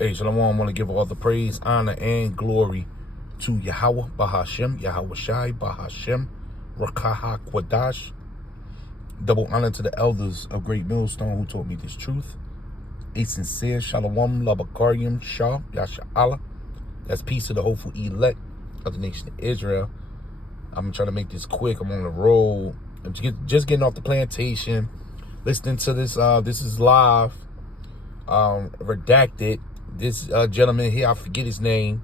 Hey, Shalom, I want to give all the praise, honor, and glory to Yahweh, Bahashem, Yahweh Shai, Bahashem, Rakaha Kwadash. Double honor to the elders of Great Millstone who taught me this truth. A sincere Shalom, Labakarium, Shah, Yasha Allah. That's peace to the hopeful elect of the nation of Israel. I'm trying to make this quick. I'm on the road. I'm just getting off the plantation, listening to this. This is live, redacted. This gentleman here, I forget his name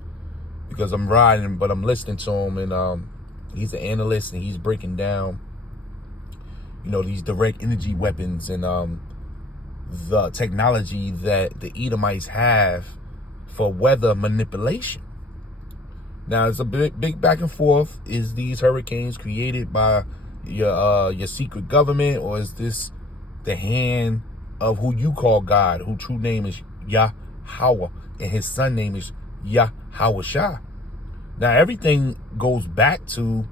because I'm riding, but I'm listening to him, and he's an analyst, and he's breaking down, these direct energy weapons and the technology that the Edomites have for weather manipulation. Now, it's a big back and forth. Is these hurricanes created by your secret government, or is this the hand of who you call God, whose true name is Yahweh, and his son name is Yahweh Shai? Now, everything goes back to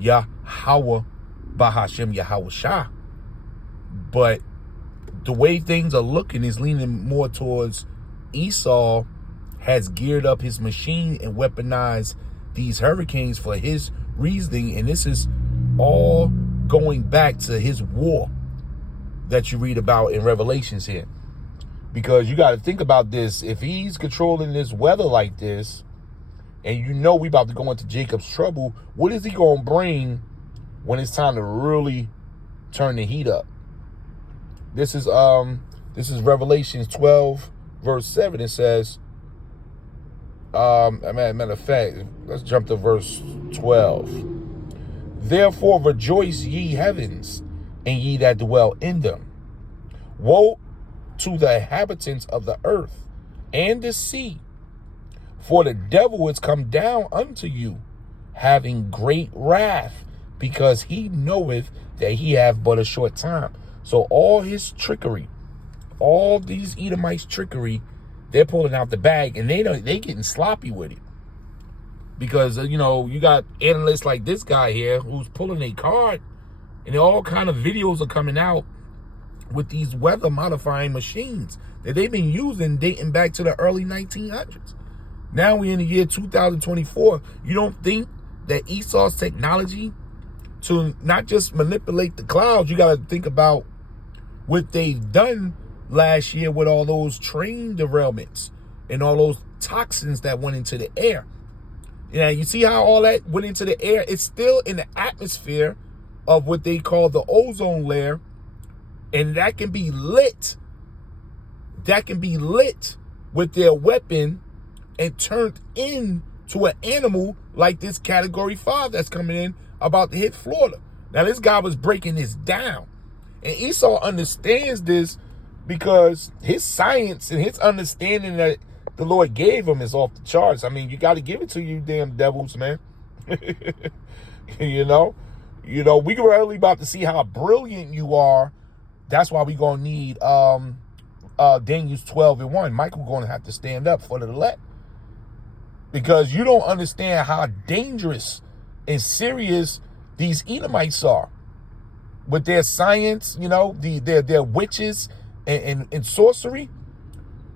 Yahweh Bahashem, Yahweh Shai. But the way things are looking is leaning more towards Esau has geared up his machine and weaponized these hurricanes for his reasoning. And this is all going back to his war that you read about in Revelations here. Because you got to think about this. If he's controlling this weather like this, and we about to go into Jacob's trouble, what is he going to bring when it's time to really turn the heat up? This is Revelations 12, verse 7. It says, matter of fact, let's jump to verse 12. Therefore rejoice, ye heavens, and ye that dwell in them. Woe to the inhabitants of the earth and the sea, for the devil is come down unto you, having great wrath, because he knoweth that he hath but a short time. So all his trickery, all these Edomites' trickery, they're pulling out the bag, and they getting sloppy with it. Because, you got analysts like this guy here who's pulling a card, and all kind of videos are coming out with these weather modifying machines that they've been using dating back to the early 1900s. Now we're in the year 2024. You don't think that Esau's technology to not just manipulate the clouds, you got to think about what they've done last year with all those train derailments and all those toxins that went into the air. You see how all that went into the air? It's still in the atmosphere of what they call the ozone layer, and that can be lit. That can be lit with their weapon and turned into an animal like this Category 5 that's coming in about to hit Florida. Now, this guy was breaking this down. And Esau understands this because his science and his understanding that the Lord gave him is off the charts. I mean, you got to give it to you damn devils, man. We really about to see how brilliant you are. That's why we going to need Daniel's 12:1. Michael going to have to stand up for the elect. Because you don't understand how dangerous and serious these Edomites are. With their science, their witches and sorcery.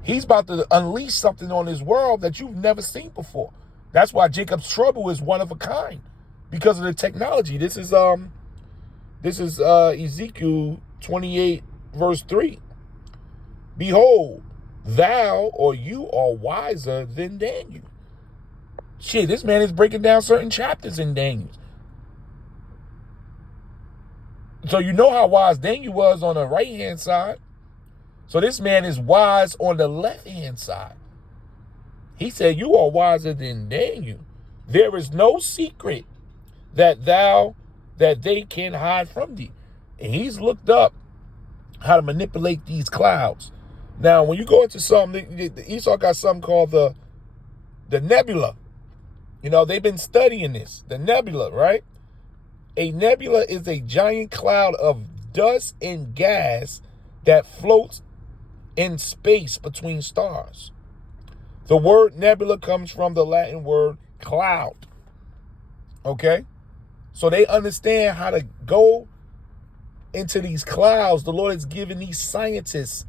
He's about to unleash something on this world that you've never seen before. That's why Jacob's trouble is one of a kind, because of the technology. This is Ezekiel 28, verse 3. Behold, thou or you are wiser than Daniel. Shit, this man is breaking down certain chapters in Daniel. So you know how wise Daniel was on the right-hand side. So this man is wise on the left-hand side. He said, you are wiser than Daniel. There is no secret that they can hide from thee. And he's looked up how to manipulate these clouds. Now, when you go into something, Esau got something called the nebula. They've been studying this, the nebula, right? A nebula is a giant cloud of dust and gas that floats in space between stars. The word nebula comes from the Latin word cloud. Okay? So they understand how to go into these clouds. The Lord has given these scientists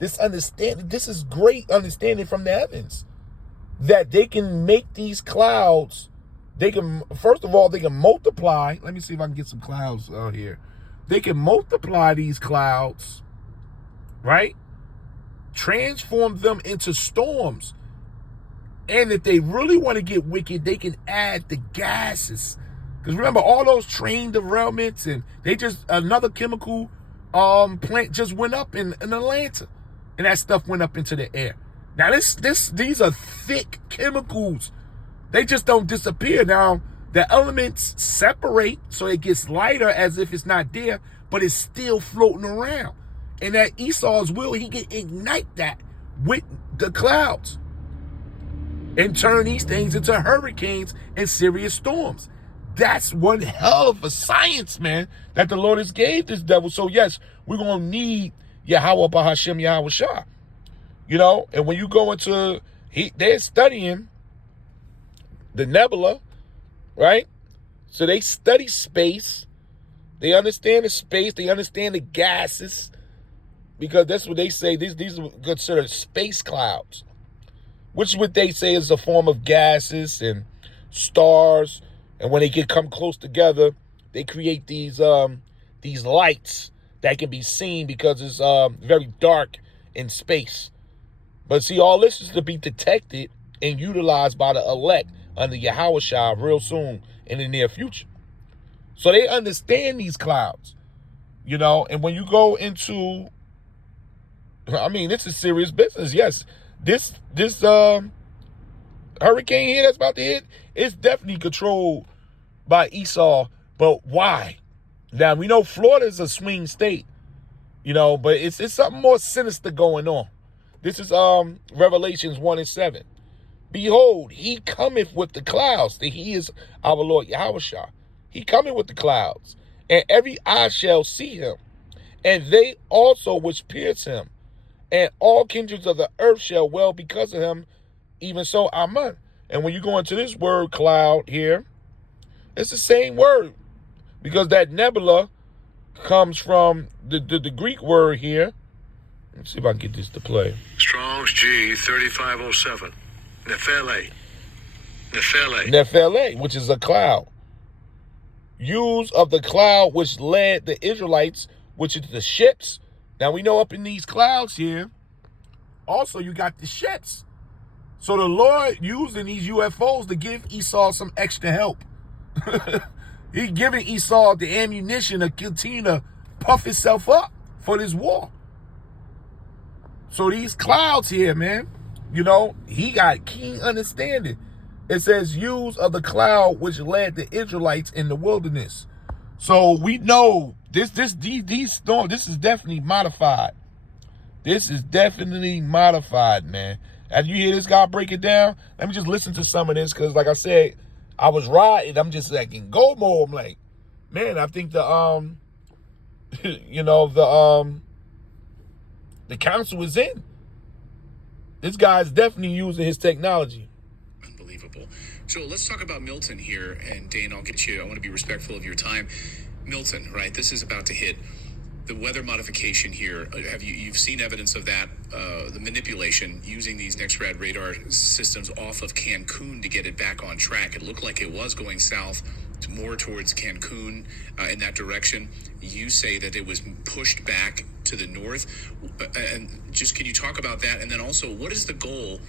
this understanding. This is great understanding from the heavens that they can make these clouds. They can, first of all, they can multiply. Let me see if I can get some clouds out here. They can multiply these clouds, right? Transform them into storms. And if they really want to get wicked, they can add the gases. Because remember, all those train derailments, and they just, another chemical plant just went up in Atlanta. And that stuff went up into the air. Now, these are thick chemicals. They just don't disappear. Now, the elements separate, so it gets lighter as if it's not there, but it's still floating around. And that Esau's will, he can ignite that with the clouds and turn these things into hurricanes and serious storms. That's one hell of a science, man, that the Lord has gave this devil. So, yes, we're going to need Yahweh Bahashem Yahweh Shah. You know, and when you go into, they're studying the nebula, right? So they study space. They understand the space. They understand the gases. Because that's what they say. These are considered space clouds, which is what they say is a form of gases and stars. And when they come close together, they create these lights that can be seen because it's very dark in space. But see, all this is to be detected and utilized by the elect under Yahweh Shah real soon in the near future. So they understand these clouds, you know. And when you go into, I mean, this is serious business. Yes, this hurricane here that's about to hit, it's definitely controlled by Esau. But why? Now, we know Florida is a swing state, you know, but it's something more sinister going on. This is Revelations 1:7. Behold, he cometh with the clouds. That he is our Lord Yahushua. He cometh with the clouds, and every eye shall see him, and they also which pierce him, and all kindreds of the earth shall well because of him. Even so, Amen. And when you go into this word cloud here, it's the same word, because that nebula comes from the Greek word here. Let's see if I can get this to play. Strong's G 3507. Nephele. Nephele, which is a cloud. Use of the cloud which led the Israelites, which is the ships. Now we know up in these clouds here, also you got the ships. So the Lord using these UFOs to give Esau some extra help. He giving Esau the ammunition to continue to puff himself up for this war. So these clouds here, man, you know, he got keen understanding. It says, use of the cloud which led the Israelites in the wilderness. So we know these storms, this is definitely modified. This is definitely modified, man. As you hear this guy break it down, let me just listen to some of this, because like I said, I was riding. I'm just like in go mode. I'm like, man, I think the you know, the council is in. This guy's definitely using his technology. Unbelievable. So let's talk about Milton here, and Dane, I'll get you. I want to be respectful of your time. Milton, right? This is about to hit. The weather modification here, you've seen evidence of that, the manipulation using these Nexrad radar systems off of Cancun to get it back on track. It looked like it was going south, more towards Cancun in that direction. You say that it was pushed back to the north. And just can you talk about that? And then also, what is the goal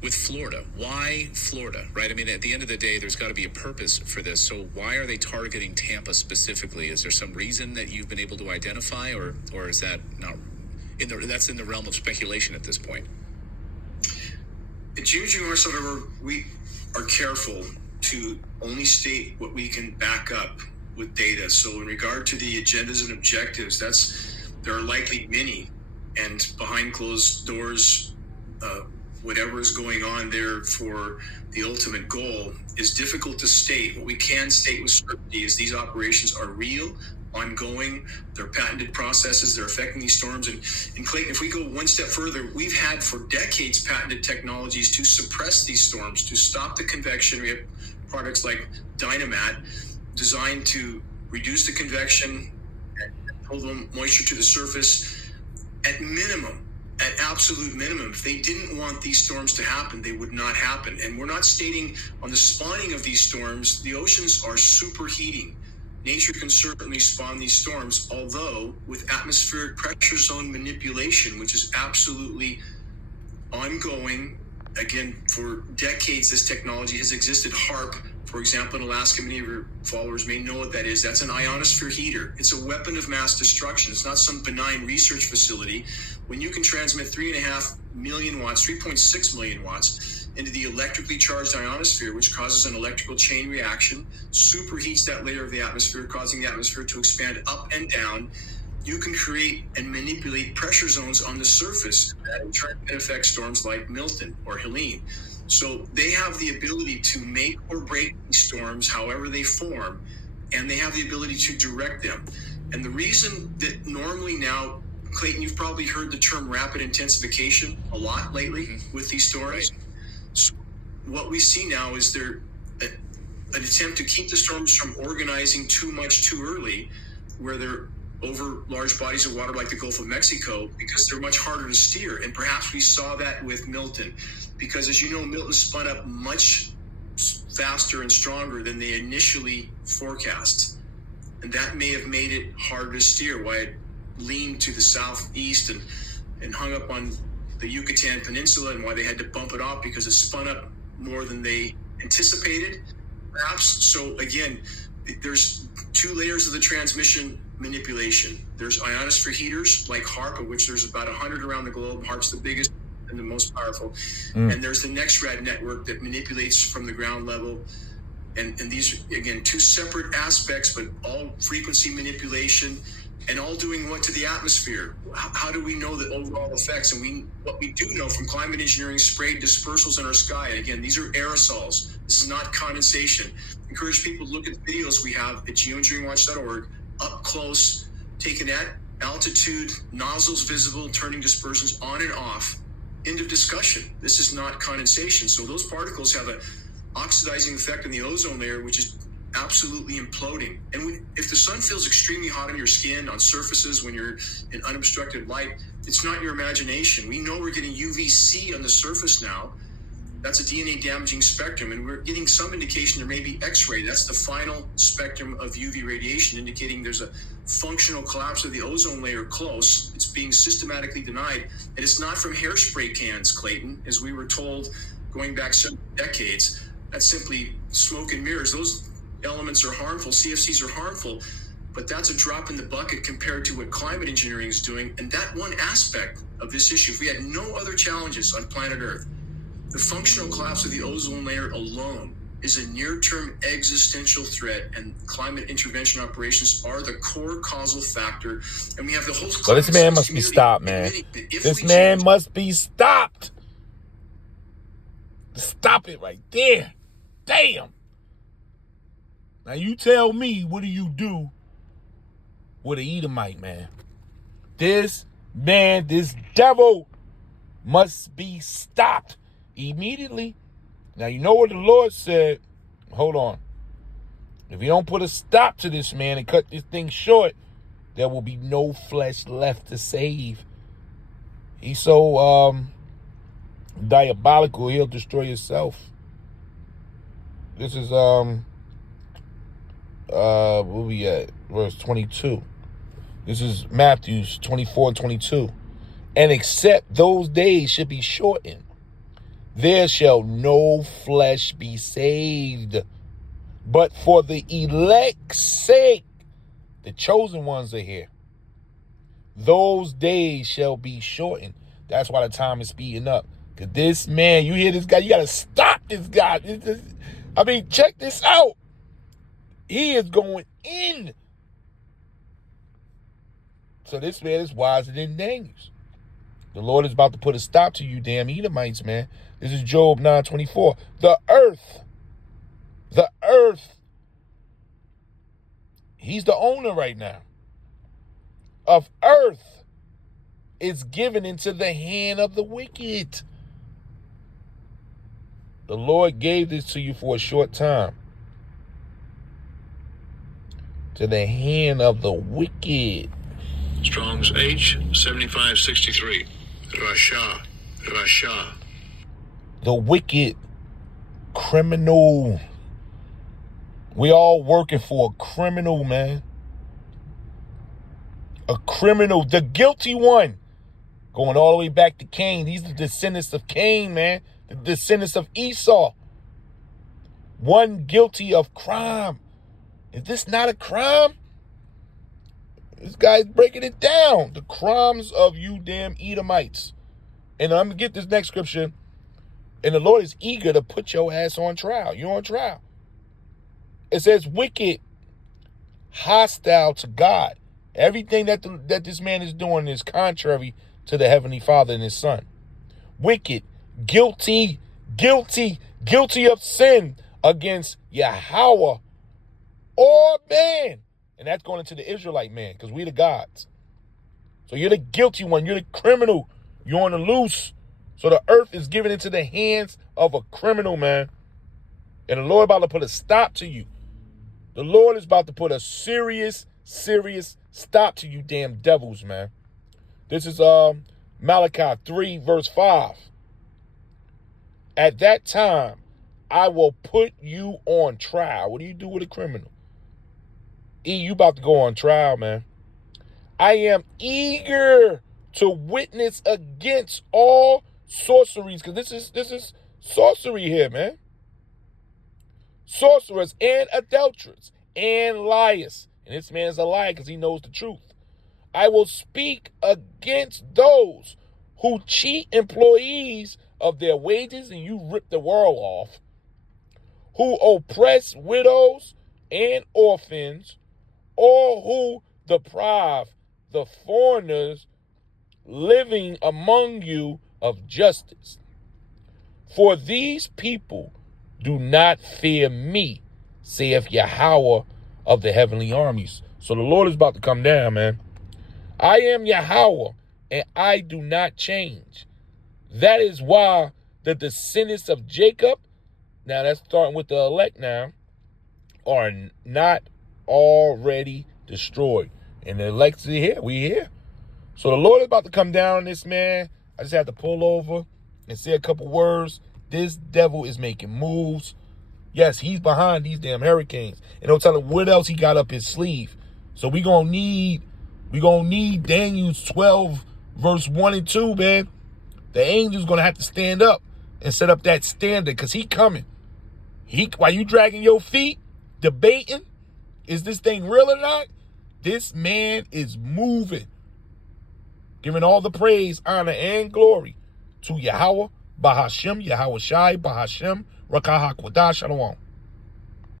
with Florida? Why Florida, right? I mean, at the end of the day, there's got to be a purpose for this. So why are they targeting Tampa specifically? Is there some reason that you've been able to identify, or is that not that's in the realm of speculation at this point? It's usually more so that we are careful to only state what we can back up with data. So in regard to the agendas and objectives, there are likely many, and behind closed doors, whatever is going on there for the ultimate goal is difficult to state. What we can state with certainty is these operations are real, ongoing, they're patented processes, they're affecting these storms. And Clayton, if we go one step further, we've had for decades patented technologies to suppress these storms, to stop the convection. We have products like Dynamat designed to reduce the convection and pull the moisture to the surface. At minimum, at absolute minimum. If they didn't want these storms to happen, they would not happen. And we're not stating on the spawning of these storms, the oceans are superheating. Nature can certainly spawn these storms, although with atmospheric pressure zone manipulation, which is absolutely ongoing. Again, for decades, this technology has existed. Haarp, for example, in Alaska, many of your followers may know what that is. That's an ionosphere heater. It's a weapon of mass destruction. It's not some benign research facility. When you can transmit 3.5 million watts, 3.6 million watts into the electrically charged ionosphere, which causes an electrical chain reaction, superheats that layer of the atmosphere, causing the atmosphere to expand up and down, you can create and manipulate pressure zones on the surface. That in turn can affect storms like Milton or Helene. So they have the ability to make or break these storms however they form, and they have the ability to direct them. And the reason that normally now, Clayton, you've probably heard the term rapid intensification a lot lately with these storms. Right. So what we see now is an attempt to keep the storms from organizing too much too early, where they're over large bodies of water like the Gulf of Mexico, because they're much harder to steer. And perhaps we saw that with Milton, because as you know, Milton spun up much faster and stronger than they initially forecast. And that may have made it harder to steer, why it leaned to the southeast and hung up on the Yucatan Peninsula, and why they had to bump it off because it spun up more than they anticipated, perhaps. So again, there's two layers of the transmission manipulation. There's ionosphere heaters like Haarp, of which there's about 100 around the globe. Haarp's the biggest and the most powerful. And there's the Nexrad network that manipulates from the ground level. And these, again, two separate aspects, but all frequency manipulation and all doing what to the atmosphere? How do we know the overall effects? And what we do know from climate engineering, sprayed dispersals in our sky. And again, these are aerosols. This is not condensation. Encourage people to look at the videos we have at geoengineeringwatch.org, up close, taken at altitude, nozzles visible, turning dispersions on and off. End of discussion. This is not condensation. So those particles have an oxidizing effect on the ozone layer, which is absolutely imploding. And if the sun feels extremely hot on your skin, on surfaces, when you're in unobstructed light, it's not your imagination. We know we're getting UVC on the surface now. That's a DNA damaging spectrum, and we're getting some indication there may be X-ray. That's the final spectrum of UV radiation, indicating there's a functional collapse of the ozone layer close. It's being systematically denied, and it's not from hairspray cans, Clayton, as we were told going back several decades. That's simply smoke and mirrors. Those elements are harmful. CFCs are harmful, but that's a drop in the bucket compared to what climate engineering is doing. And that one aspect of this issue, if we had no other challenges on planet Earth, the functional collapse of the ozone layer alone is a near-term existential threat, and climate intervention operations are the core causal factor. And we have the whole. So this man must be stopped, man. This man must be stopped. Stop it right there. Damn. Now you tell me, what do you do with an Edomite, man? This man, this devil must be stopped immediately. Now you know what the Lord said. Hold on. If you don't put a stop to this man and cut this thing short, there will be no flesh left to save. He's so diabolical, he'll destroy himself. This is where we at? Verse 22. This is Matthew 24 and 22. And except those days should be shortened, there shall no flesh be saved. But for the elect's sake, the chosen ones are here. Those days shall be shortened. That's why the time is speeding up. Because this man, you hear this guy, you got to stop this guy. I mean, check this out. He is going in. So this man is wiser than Daniels. The Lord is about to put a stop to you damn Edomites, man. This is Job 9:24. The earth, he's the owner right now, of earth is given into the hand of the wicked. The Lord gave this to you for a short time. To the hand of the wicked. Strong's H 7563. Rasha. Rasha. The wicked criminal. We all working for a criminal, man. A criminal, the guilty one. Going all the way back to Cain. These are the descendants of Cain, man. The descendants of Esau. One guilty of crime. Is this not a crime? This guy's breaking it down. The crimes of you damn Edomites. And I'm going to get this next scripture. And the Lord is eager to put your ass on trial. You're on trial. It says wicked, hostile to God. Everything that this man is doing is contrary to the Heavenly Father and His Son. Wicked, guilty of sin against Yahweh or man. And that's going into the Israelite man, because we the gods. So you're the guilty one. You're the criminal. You're on the loose. So the earth is given into the hands of a criminal, man. And the Lord about to put a stop to you. The Lord is about to put a serious stop to you damn devils, man. This is Malachi 3, verse 5. At that time, I will put you on trial. What do you do with a criminal? You about to go on trial, man. I am eager to witness against all sorceries, because this is sorcery here, man. Sorcerers and adulterers and liars. And this man's a liar because he knows the truth. I will speak against those who cheat employees of their wages, and you rip the world off, who oppress widows and orphans, or who deprive the foreigners living among you of justice. For these people do not fear me, saith Yahweh of the heavenly armies. So the Lord is about to come down, man. I am Yahweh, and I do not change. That is why the descendants of Jacob, now that's starting with the elect now, are not already destroyed. And the elect's here. We here. So the Lord is about to come down on this man. I just had to pull over and say a couple words. This devil is making moves. Yes, he's behind these damn hurricanes. And don't tell him what else he got up his sleeve. So we gonna need Daniel 12, verse 1 and 2, man. The angel's gonna have to stand up and set up that standard, because he coming. While you dragging your feet, debating, is this thing real or not? This man is moving. Giving all the praise, honor, and glory to Yahweh, Bahashem, Yahweh Shai, Bahashem, Rakah HaKodah, Shalom.